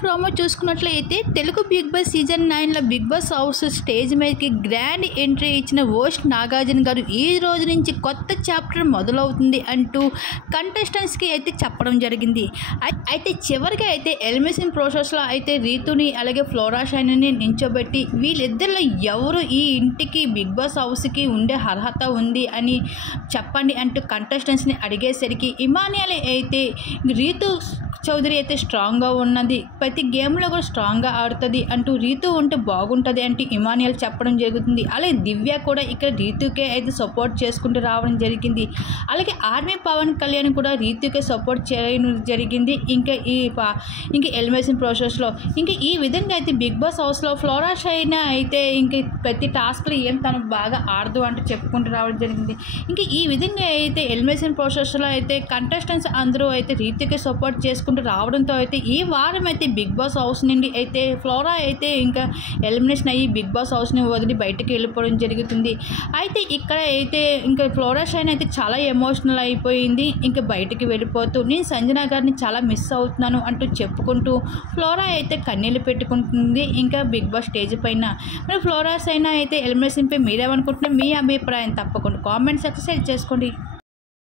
Promo చూసుకున్నట్లయితే Telugu Bigg Boss season 9లో Bigg Boss house stage మీదకి గ్రాండ్ ఎంట్రీ ఇచ్చిన హోస్ట్ నాగార్జున గారు ఈ రోజు నుంచి కొత్త చాప్టర్ మొదలవుతుంది అంటూ కంటెస్టెంట్స్కి అయితే చెప్పడం జరిగింది. అయితే చివరిగా అయితే ఎలిమినేషన్ ప్రాసెస్లో అయితే రీతుని అలాగే ఫ్లోరా షైన్ని నించోబెట్టి వీళ్ళిద్దరిలో ఎవరు ఈ ఇంటికి బిగ్ బాస్ హౌస్కి ఉండే అర్హత ఉంది అని చెప్పండి అంటూ కంటెస్టెంట్స్ని అడిగేసరికి ఇమానియల్ అయితే రీతు చౌదరి అయితే స్ట్రాంగ్గా ఉన్నది, ప్రతి గేమ్లో కూడా స్ట్రాంగ్గా ఆడుతుంది అంటూ రీతు ఉంటే బాగుంటుంది అంటూ ఇమానియల్ చెప్పడం జరుగుతుంది. అలాగే దివ్య కూడా ఇక్కడ రీతుకే అయితే సపోర్ట్ చేసుకుంటూ రావడం జరిగింది. అలాగే ఆర్మీ పవన్ కళ్యాణ్ కూడా రీతుకే సపోర్ట్ చేయడం జరిగింది. ఇంకా ఎలిమినేషన్ ప్రాసెస్లో ఇంకా ఈ విధంగా అయితే బిగ్ బాస్ హౌస్లో ఫ్లోరా షైనా అయితే ఇంక ప్రతి టాస్క్లో ఏం తను బాగా ఆడదు అంటూ చెప్పుకుంటూ రావడం జరిగింది. ఇంకా ఈ విధంగా అయితే ఎలిమినేషన్ ప్రాసెస్లో అయితే కంటెస్టెంట్స్ అందరూ అయితే రీతుకే సపోర్ట్ చేసుకుంటూ రావడంతో అయితే ఈ వారం అయితే బిగ్ బాస్ హౌస్ నుండి అయితే ఫ్లోరా అయితే ఇంకా ఎలిమినేషన్ అయ్యి బిగ్ బాస్ హౌస్ని వదిలి బయటకు వెళ్ళిపోవడం జరుగుతుంది. అయితే ఇక్కడ అయితే ఇంకా ఫ్లోరా షైన్ అయితే చాలా ఎమోషనల్ అయిపోయింది. ఇంకా బయటికి వెళ్ళిపోతూ నేను సంజన గారిని చాలా మిస్ అవుతున్నాను అంటూ చెప్పుకుంటూ ఫ్లోరా అయితే కన్నీళ్ళు పెట్టుకుంటుంది ఇంకా బిగ్ బాస్ స్టేజ్ పైన. మరి ఫ్లోరా షైన్ అయితే ఎలిమినేషన్పై మీరేమనుకుంటున్నారు? మీ అభిప్రాయం తప్పకుండా కామెంట్ సెక్షన్ షేర్ చేసుకోండి.